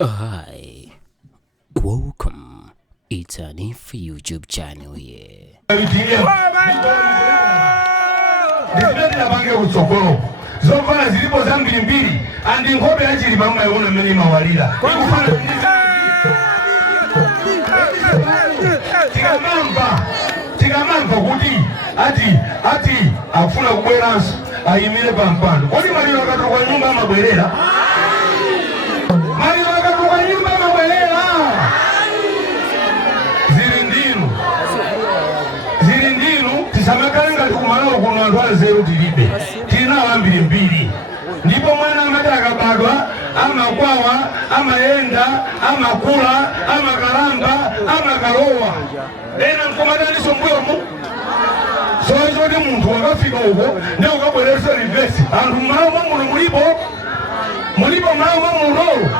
Hi, welcome. It's an If YouTube channel here. Zofana zilipo zambiri mbiri andi nkhope yachili mama yona mene mawalira tikamamva kuti ati afuna kubweranso ayimire pampando kodi maliro akatuluka nyumba amabwerera maliro akatuluka nyumba amabwerera zili ndinu tisamakale ngati kumalawo kuno anthu anzeru tilibe tina wambiri mbiri ndipo mwana amati akabadwa amakwawa amayenda amakula amakalamba amakalowa ena mkomataniso mbuyomu soizoti munthu wakafika uko ndi ukabwereso reverse anthu mmalawo mwamuno mulipo mmalawo mwamuno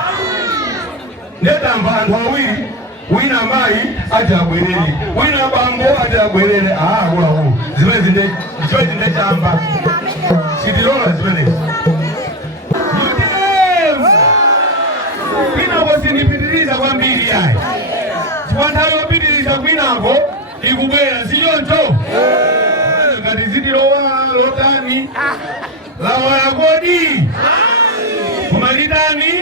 ndetamba anthu awiri wina amayi ati abwerere wina bambo ati abwerere akulawo zimene ndechamba sitilola zimenezi kwinako sindipitiriza kwambiri yayi chikwanthawi yopitiriza kwinako ikubwera sichoncho ngati zitilowa lotani lawala kodi kumalidani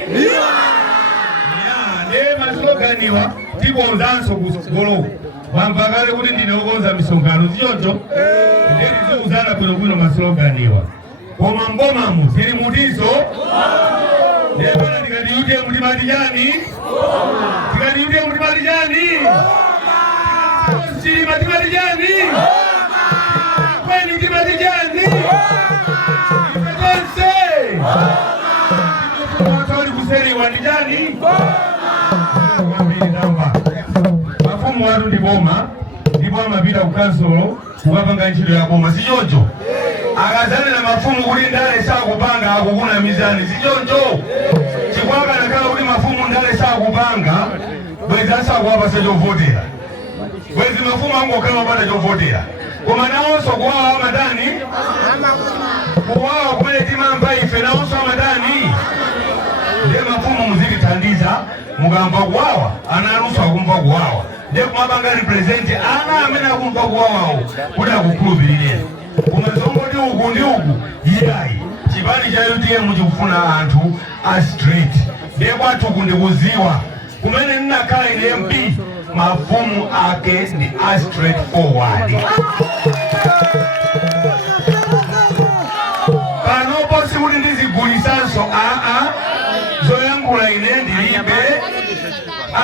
masloganiwa tikonzanso kusogolo wamva kale kuti ndine okonza misonkhano sichoncho ndetiziuzana bwinobwino masloganiwa koma mbomamu zili mutizo ndepana tikatiyute mutimati chani tikatiyute mutimati chani silima timati chani kweni timati chani ife tonse watoli kuseriwa ndi chani mafumu watu ndi boma ndipo amapita ku kansolo kukapanga ntchito ya boma sichoncho akazane na mafumu kuti ndale sakupanga akukuna mizani sichoncho chikwaka nakhala kuti mafumu ndale sakupanga bwezi asakuwapasa chovotera bwezi mafumu angokhala wapata chovotera koma nawonso kuwawa amatani kuwawa kumene timamva ife nawonso amatani ndiye mafumu muzitithandiza mukamva kuwawa ana anuso akumva kuwawa ndiye kumapanga represent ana amene akumva kuwawawo kuti akukhulupirireni koma zongoti uku ndi uku iyayi chipani cha UDM chikufuna anthu a straight ndiye kwathu kundikuziwa kumene ndinakhala ine MP mafumu ake ndi a straight forward panopo sikuti ndizigulisanso zoyankhula ine ndilibe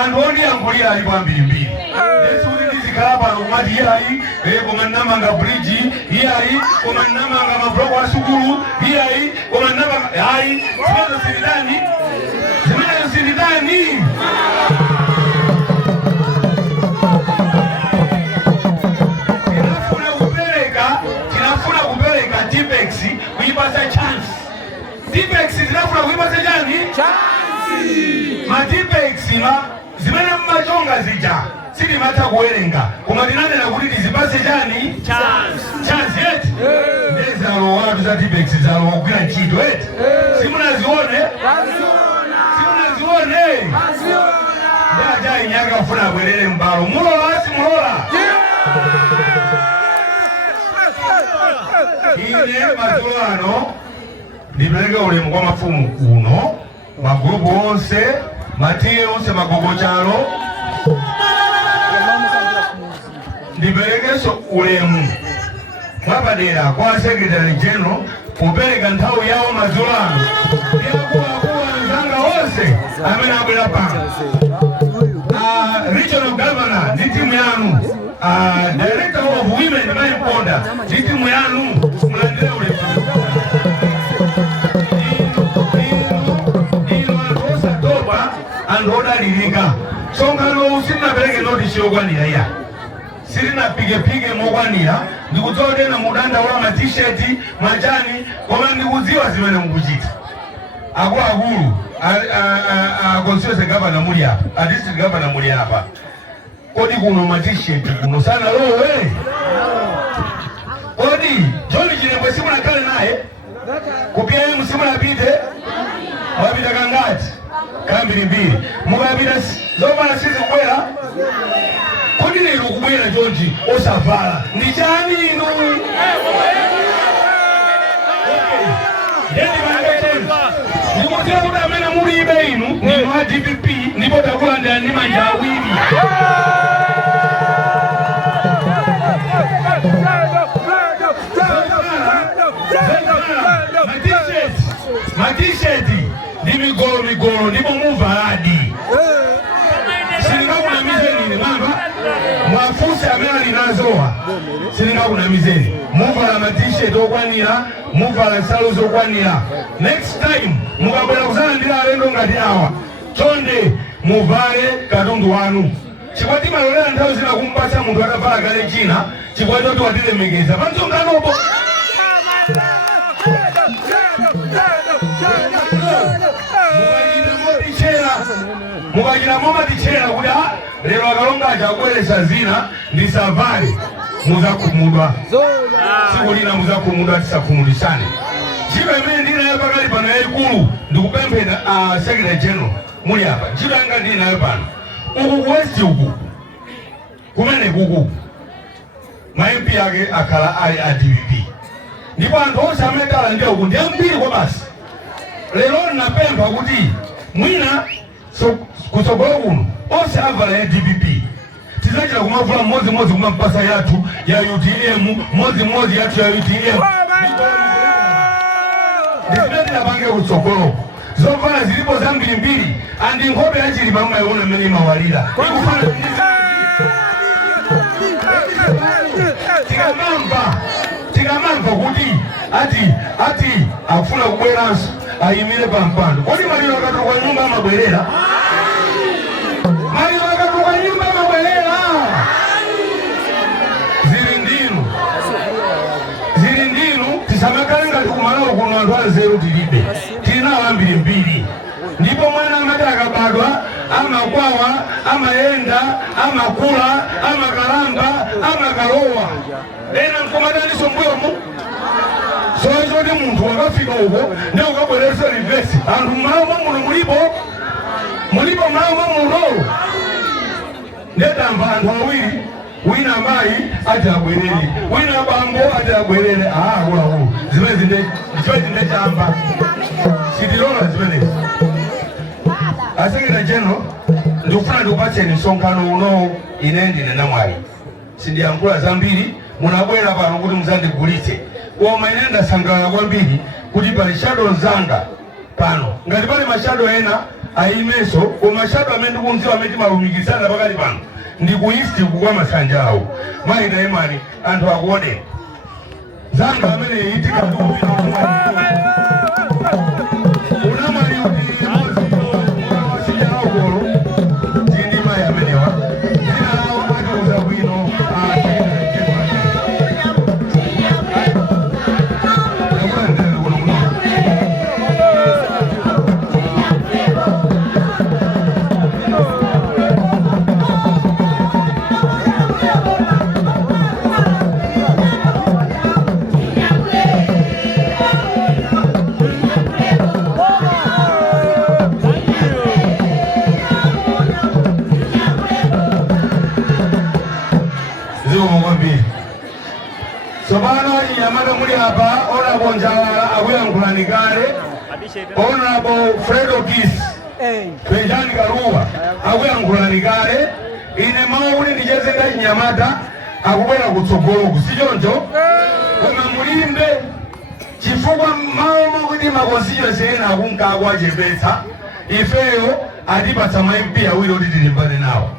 anthu ondiyankhulira alipo ambirimbiri nesikuti ndizikhala pano kumati iyayi koma ndinamanga bridge iyayi koma ndinamanga mabloko a sukulu iyayi koma ndinamanga hayi zimenezo silidani tinafuna kupereka Tipex kuipasa chance Tipex zinafuna kuipasa chani Tipex zimene mmachonga zija silimata kuwerenga koma tinanena kuti tizipase chani chance yeti ndezalo watu za Tipex zalo kugwira ntchito eti simunazione ndaja inyaka kufuna abwerere mbalo mulola simulola ine madzulo ano ndipereke ulemu kwa mafumu kuno magrupu onse matiye onse magogochalo ndiperekenso ulemu mwapadera kwa Secretary General kupereka nthawi yawo madzulo ano ndiyakuwakuwa nzanga onse amene abwera pano Regional Governor ndi timu yanu Director of Women Mayiponda ndi timu yanu mulandire ulemu anthu odalirika sonkhano usinapereke notisi yokwanira iya silinapigepige mokwanira ndikudzotena mudandaula ma t-shirt machani koma ndikudziwa zimene mukuchita akuluakulu constituency governor muli apa district governor muli apa kodi kuno ma t-shirt kuno sana lowe kodi John Chilembwe simunakale naye kupia yemu simunapite wapita kangati kambiri mbiri mukapita zovala sizikubwera kodi lero kubwera chonchi osavala ndi chani inu ndikudziwa kuti amene mulibe inu ndinu a DPP ndipo takulandira ndi manja awiri matisheti ndi migolo ndipo muvaladi silingakunamizeni mamba mwafuse amene ali nazowa silingakunamizeni muvala matisheti okwanira muvala nsalu zokwanira next time mukabwera kuzalandira alendo ngati awa chonde muvale katundu wanu chifukwa timalolera nthawi zina kumpatsa munthu atavala kale china chifukwa choti watilemekeza pantsonganopo mukachita momatichera kuti lero akalonga achakubweretsa zina ndisavale muzakhumudwa tsiku lina muzakhumudwa tisakhumudisane ntchito imene ndinayo pakali pano yayikulu ndikupemphera Secretary General muli apa ntchito yanga ndinayo pano uku ku West uku kumene kuku ma MP ake akhala ali a DPP ndipo anthu onse amene talandira uku ndi ambiri kwa basi lero napempha kuti mwina kutsogolo kuno onse avala ya DPP tizachita kumavula mmodzi kumampasa yathu ya UTM mmodzi yathu ya UTM ndizimene napange kutsogolo zovala zilipo zambirimbiri andi nkhope yachilima mumayiona mmene imawalira ikufana tikamamva kuti ati akufuna kubweranso ayimire pampando kodi maliro akatuluka nyumba amabwerera zili ndinu tisamakale ngati kumalawo kuno anthu anzeru tilibe tilinawo ambirimbiri ndipo mwana amati akabadwa amakwawa amayenda amakula amakalamba amakalowa ena mkomataniso mbuyomu soizoti munthu wakafika uko ndi ukabweretsa reverse anthu mmalawo mwamuno mulipo mmalawo mwamuno ndetamba anthu awiri wina amayi ati abwerere wina bambo ati abwerere akulawo zimene ndechamba sitilola zimenezi. Secretary General ndikufuna ndikupatseni msonkhano uno ine ndine namwali sindiyankhula zambiri munabwera pano kuti muzandigulitse koma ine ndasangalala kwambiri kuti pali shadow zanga pano ngati pali mashado ena ayimeso koma mashado amene ndikunziwa amene timalumikizana pakati pano ndikuisti kukwa masanja awo mayina imani anthu akuone zanga amene yitika ndikupita unamali kuti hapa Honorable Njawala akuyankhulani kale Honorable Fredo Kiss Benjani Karuwa akuyankhulani kale ine mawu kuti ndicheze ngati Nyamata akubwera kutsogolo kusichoncho koma mulimbe chifukwa mawu kuti makonstituency ena akunkagwa achepetsa ifeyo atipatsa ma MP awiri kuti tilimbane nawo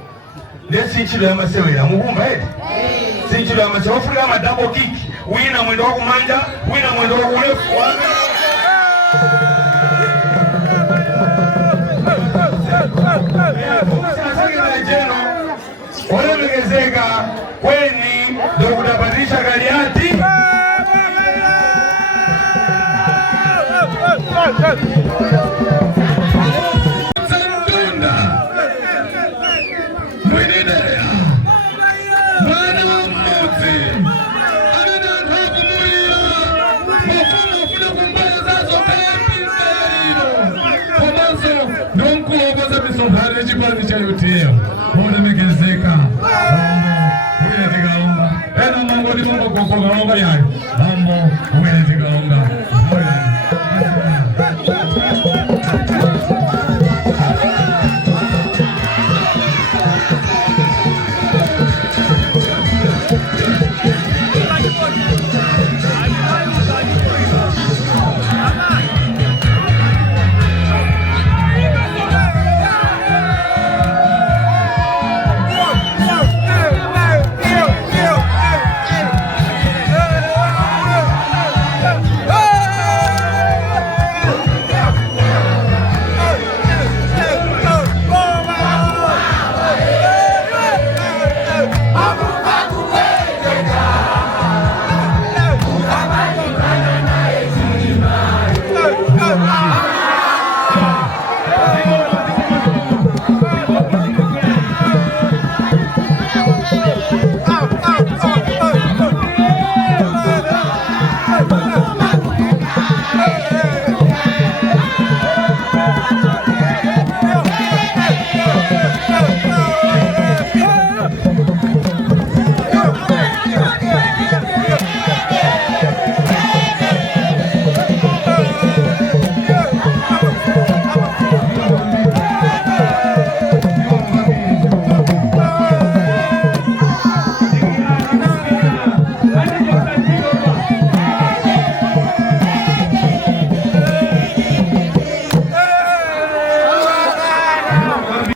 ndesi ntchito yamasewera mukumva eti sinchilo yamasewera ofulika ma double kick wina mwendo wa kumanja wina mwendo wa urefu olemekezeka kweni ndokutapatisha Galiati Don't Bari chipani cha UTM. Bora megezeka. Uye tigaunga. Ena mambo ni mambo kwa yayo. Mambo uye tigaunga.